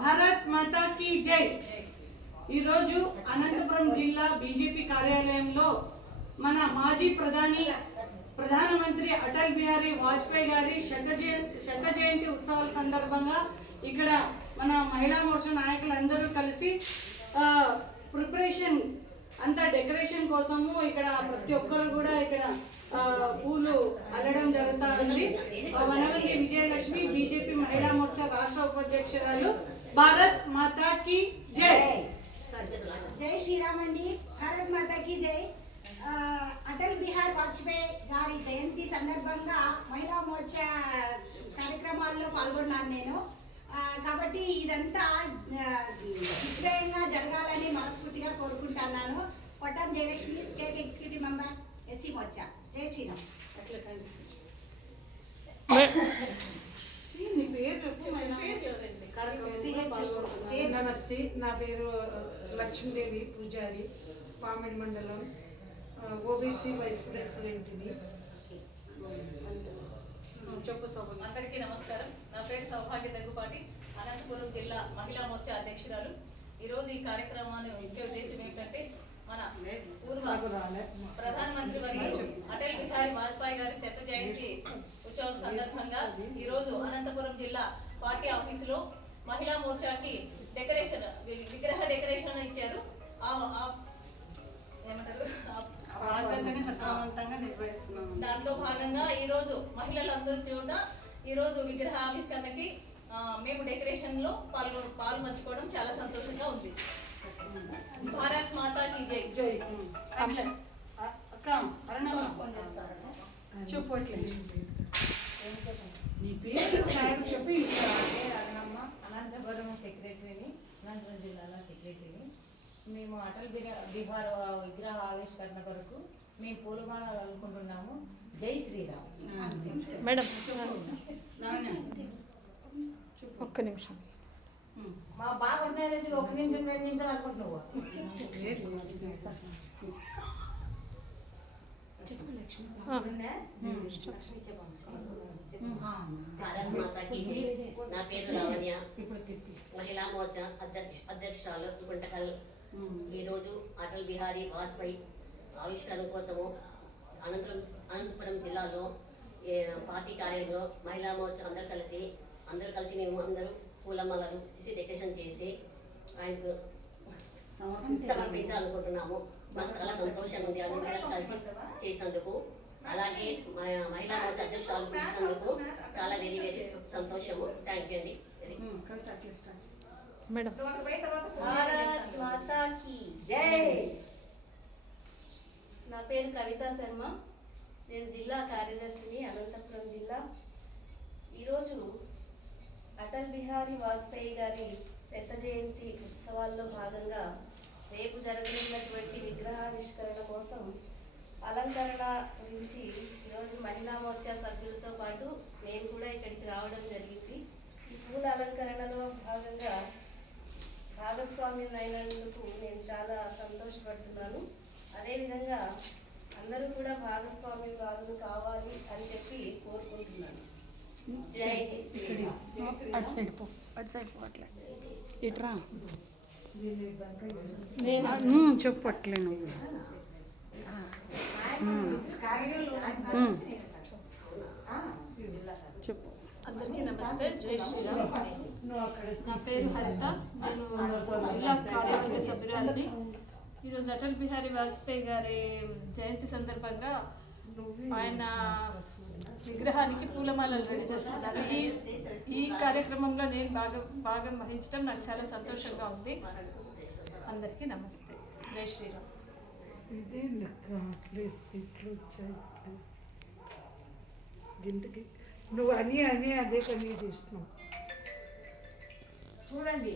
భారత్ మాతా key జై. ఈరోజు అనంతపురం జిల్లా బీజేపీ కార్యాలయంలో మన మాజీ ప్రధానమంత్రి అటల్ బిహారీ వాజ్పేయి గారి శత జయంతి ఉత్సవాల సందర్భంగా ఇక్కడ మన మహిళా మోర్చా నాయకులందరూ కలిసి ప్రిపరేషన్ అంతా డెకరేషన్ కోసము ఇక్కడ ప్రతి ఒక్కరు కూడా ఇక్కడ పూలు అల్లడం జరుగుతూ ఉంది. వనవల్లి విజయలక్ష్మి బీజేపీ మహిళా మోర్చా రాష్ట్ర ఉపాధ్యక్షురాలు. భారత్ మాతా కీ జై. జై శ్రీరామ్ అండి. భారత్ మాతా కీ జై. అటల్ బిహారీ వాజ్పేయి గారి జయంతి సందర్భంగా మహిళా మోర్చా కార్యక్రమాల్లో పాల్గొన్నాను నేను. కాబట్టి ఇదంతా దిగ్విజయంగా జరగాలని మనస్ఫూర్తిగా కోరుకుంటున్నాను. Kottam Jayalakshmi, state executive member, SC Morcha. జై శ్రీరామ్. నమస్తే, నా పేరు లక్ష్మీదేవి పూజారి, పామిడి మండలం ఓబీసీ వైస్ ప్రెసిడెంట్ని. అందరికీ నమస్కారం. నా పేరు సౌభాగ్య దగ్గుపాటి, అనంతపురం జిల్లా మహిళా మోర్చా అధ్యక్షురాలు. ఈరోజు ఈ కార్యక్రమాన్ని ముఖ్య ఉద్దేశం ఏమిటంటే మన పూర్వ ప్రధానమంత్రి వర్యులు అటల్ బిహారీ వాజ్పేయి గారి శత జయంతి ఉత్సవం సందర్భంగా ఈరోజు అనంతపురం జిల్లా పార్టీ ఆఫీసులో మహిళా మోర్చాకి డెకరేషన్ విగ్రహ డెకరేషన్ ఇచ్చారు. దాంట్లో భాగంగా ఈరోజు మహిళలందరూ చోట ఈరోజు విగ్రహ ఆవిష్కరణకి మేము డెకరేషన్ లో పాల్పంచుకోవడం చాలా సంతోషంగా ఉంది. భారత్ మాతా కీ జై. అనంతపురం సెక్రటరీని, అనంతపురం జిల్లాలో సెక్రటరీని. మేము అటల్ బిహార్ విగ్రహ ఆవిష్కరణ కొరకు మేము పూలమాలలు అనుకుంటున్నాము. జై శ్రీరామ్. మేడం ఒక్క నిమిషం. మా బాగా వస్తాయి రోజులు 1 నిమిషం 2 నిమిషాలు అనుకుంటున్నావు. భారత్ మాతా కీ జై. నా పేరు లావణ్య, మహిళా మోర్చా అధ్యక్షురాలు గుంటకల్. ఈరోజు అటల్ బిహారీ వాజ్పేయి ఆవిష్కరణ కోసము అనంతపురం జిల్లాలో పార్టీ కార్యాలయంలో మహిళా మోర్చా అందరూ కలిసి మేము అందరూ పూలమాలలు చేసి డెకరేషన్ చేసి ఆయనకు సమర్పించాలనుకుంటున్నాము. మాకు చాలా సంతోషంగా ఉంది అందరూ కలిసి చేసినందుకు. అలాగే మహిళా మోర్చా అధ్యక్షురాలు పిలిచినందుకు చాలా వెరీ వెరీ సంతోషము. థ్యాంక్ యూ అండి. మేడం భారత్ మాతా కీ జై. నా పేరు కవితా శర్మ, నేను జిల్లా కార్యదర్శిని, అనంతపురం జిల్లా. ఈరోజు అటల్ బిహారీ వాజ్పేయి గారి శత జయంతి ఉత్సవాల్లో భాగంగా రేపు జరగనున్నటువంటి విగ్రహావిష్కరణ కోసం అలంకరణ గురించి ఈరోజు మహిళా మోర్చా సభ్యులతో పాటు మేము కూడా ఇక్కడికి రావడం జరిగింది. ఈ పూల అలంకరణలో భాగంగా భాగస్వామ్యం అయినందుకు నేను చాలా సంతోషపడుతున్నాను. అదేవిధంగా అందరూ కూడా భాగస్వామ్యం కావాలి అని చెప్పి కోరుకుంటున్నాను. జై శ్రీరామ్. ఇట్రా చెప్పట్లేను. చెప్పు. అందరికీ నమస్తే. జై శ్రీరామ్. నా పేరు హరిత, నేను జిల్లా కార్యవర్గ సభ్యురాలిని. ఈరోజు అటల్ బిహారీ వాజ్పేయి గారి జయంతి సందర్భంగా ఆయన విగ్రహానికి పూలమాలలు రెడీ చేస్తున్నారు. ఈ కార్యక్రమంలో నేను భాగం వహించడం నాకు చాలా సంతోషంగా ఉంది. అందరికీ నమస్తే. జై శ్రీరామ్. నువ్వు అని అదే పని చేస్తున్నావు. చూడండి.